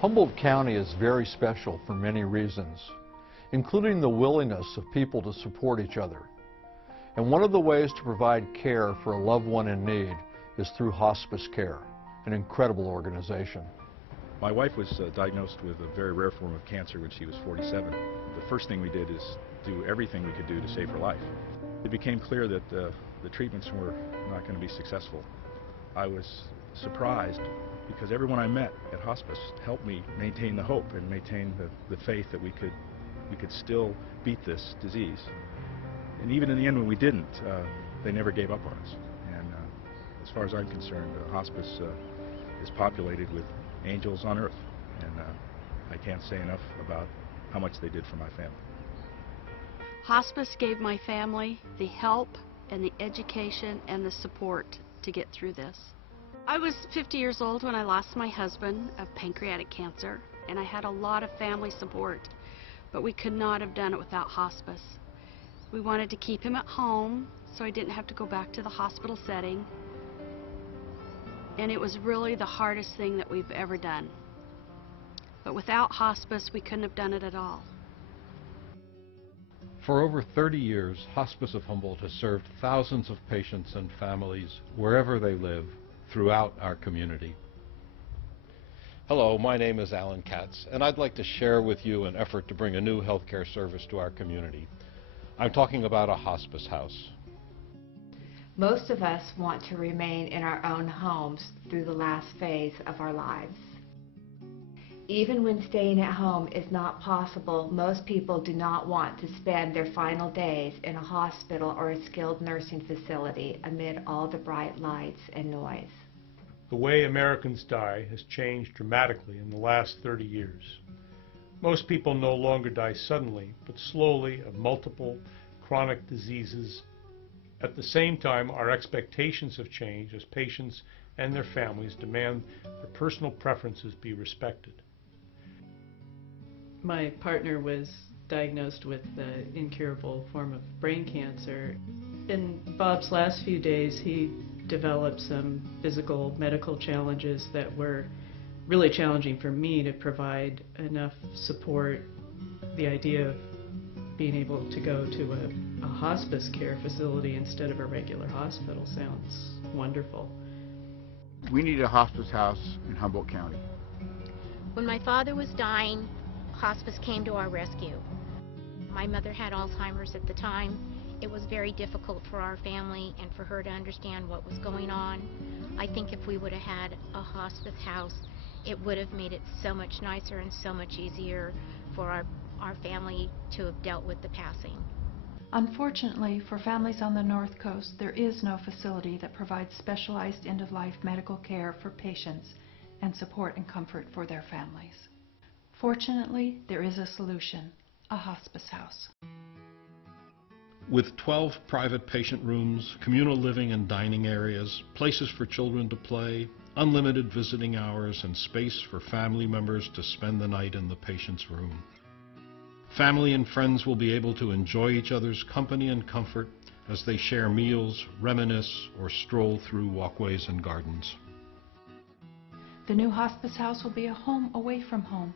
Humboldt County is very special for many reasons, including the willingness of people to support each other. And one of the ways to provide care for a loved one in need is through hospice care, an incredible organization. My wife was diagnosed with a very rare form of cancer when she was 47. The first thing we did is do everything we could do to save her life. It became clear that the treatments were not going to be successful. I was surprised because everyone I met at hospice helped me maintain the hope and maintain the faith that we could still beat this disease. And even in the end when we didn't, they never gave up on us. And as far as I'm concerned, hospice is populated with angels on earth, and I can't say enough about how much they did for my family. Hospice gave my family the help and the education and the support to get through this. I was 50 years old when I lost my husband of pancreatic cancer, and I had a lot of family support, but we could not have done it without hospice. We wanted to keep him at home so I didn't have to go back to the hospital setting, and it was really the hardest thing that we've ever done. But without hospice, we couldn't have done it at all. For over 30 years, Hospice of Humboldt has served thousands of patients and families wherever they live throughout our community. Hello, my name is Alan Katz, and I'd like to share with you an effort to bring a new healthcare service to our community. I'm talking about a hospice house. Most of us want to remain in our own homes through the last phase of our lives. Even when staying at home is not possible, most people do not want to spend their final days in a hospital or a skilled nursing facility amid all the bright lights and noise. The way Americans die has changed dramatically in the last 30 years. Most people no longer die suddenly, but slowly of multiple chronic diseases. At the same time, our expectations have changed as patients and their families demand their personal preferences be respected. My partner was diagnosed with the incurable form of brain cancer. In Bob's last few days, he developed some physical medical challenges that were really challenging for me to provide enough support. The idea of being able to go to a hospice care facility instead of a regular hospital sounds wonderful. We need a hospice house in Humboldt County. When my father was dying, hospice came to our rescue. My mother had Alzheimer's at the time. It was very difficult for our family and for her to understand what was going on. I think if we would have had a hospice house, it would have made it so much nicer and so much easier for our family to have dealt with the passing. Unfortunately, for families on the North Coast, there is no facility that provides specialized end-of-life medical care for patients and support and comfort for their families. Fortunately, there is a solution, a hospice house. With 12 private patient rooms, communal living and dining areas, places for children to play, unlimited visiting hours, and space for family members to spend the night in the patient's room. Family and friends will be able to enjoy each other's company and comfort as they share meals, reminisce, or stroll through walkways and gardens. The new hospice house will be a home away from home,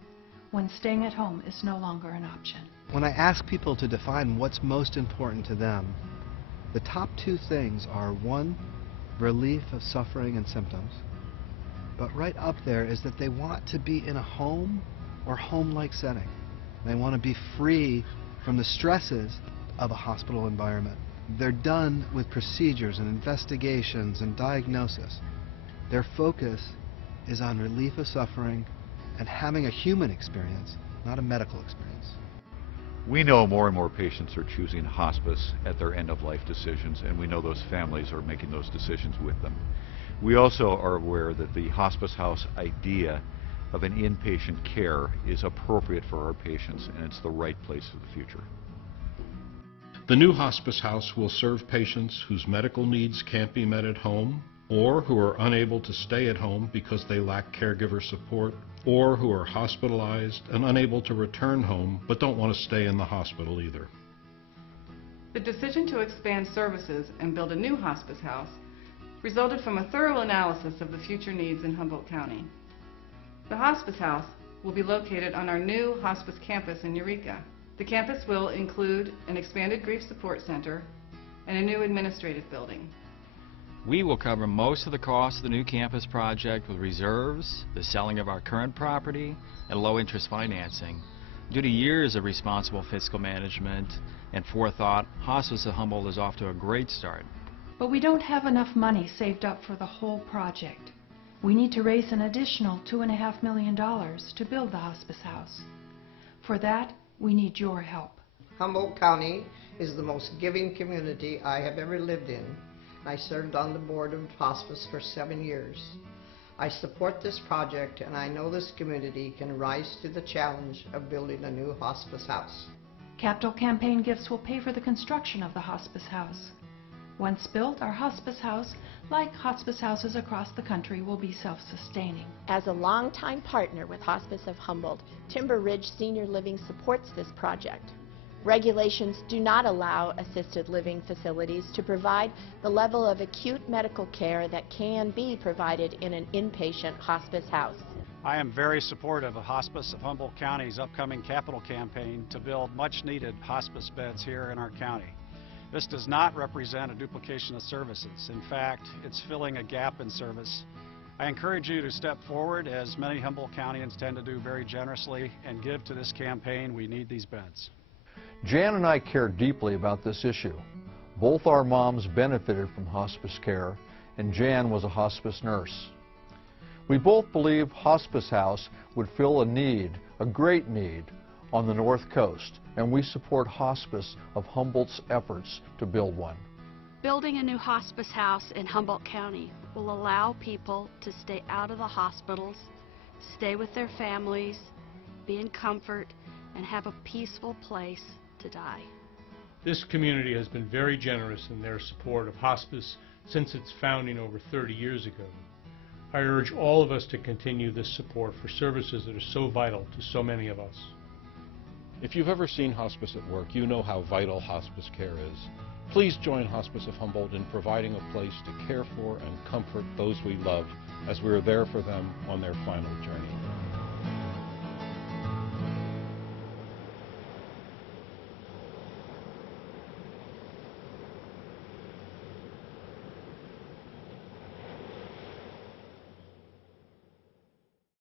when staying at home is no longer an option. When I ask people to define what's most important to them, the top two things are, one, relief of suffering and symptoms, but right up there is that they want to be in a home or home-like setting. They want to be free from the stresses of a hospital environment. They're done with procedures and investigations and diagnosis. Their focus is on relief of suffering and having a human experience, not a medical experience. We know more and more patients are choosing hospice at their end-of-life decisions, and we know those families are making those decisions with them. We also are aware that the hospice house idea of an inpatient care is appropriate for our patients, and it's the right place for the future. The new hospice house will serve patients whose medical needs can't be met at home, or who are unable to stay at home because they lack caregiver support, or who are hospitalized and unable to return home but don't want to stay in the hospital either. The decision to expand services and build a new hospice house resulted from a thorough analysis of the future needs in Humboldt County. The hospice house will be located on our new hospice campus in Eureka. The campus will include an expanded grief support center and a new administrative building. We will cover most of the cost of the new campus project with reserves, the selling of our current property, and low-interest financing. Due to years of responsible fiscal management and forethought, Hospice of Humboldt is off to a great start. But we don't have enough money saved up for the whole project. We need to raise an additional $2.5 million to build the hospice house. For that, we need your help. Humboldt County is the most giving community I have ever lived in. I served on the board of hospice for 7 years. I support this project, and I know this community can rise to the challenge of building a new hospice house. Capital campaign gifts will pay for the construction of the hospice house. Once built, our hospice house, like hospice houses across the country, will be self-sustaining. As a longtime partner with Hospice of Humboldt, Timber Ridge Senior Living supports this project. Regulations do not allow assisted living facilities to provide the level of acute medical care that can be provided in an inpatient hospice house. I am very supportive of Hospice of Humboldt County's upcoming capital campaign to build much-needed hospice beds here in our county. This does not represent a duplication of services. In fact, it's filling a gap in service. I encourage you to step forward, as many Humboldt Countyans tend to do very generously, and give to this campaign. We need these beds. Jan and I care deeply about this issue. Both our moms benefited from hospice care, and Jan was a hospice nurse. We both believe Hospice House would fill a need, a great need, on the North Coast, and we support Hospice of Humboldt's efforts to build one. Building a new hospice house in Humboldt County will allow people to stay out of the hospitals, stay with their families, be in comfort, and have a peaceful place to die. This community has been very generous in their support of hospice since its founding over 30 years ago. I urge all of us to continue this support for services that are so vital to so many of us. If you've ever seen hospice at work, you know how vital hospice care is. Please join Hospice of Humboldt in providing a place to care for and comfort those we love as we are there for them on their final journey.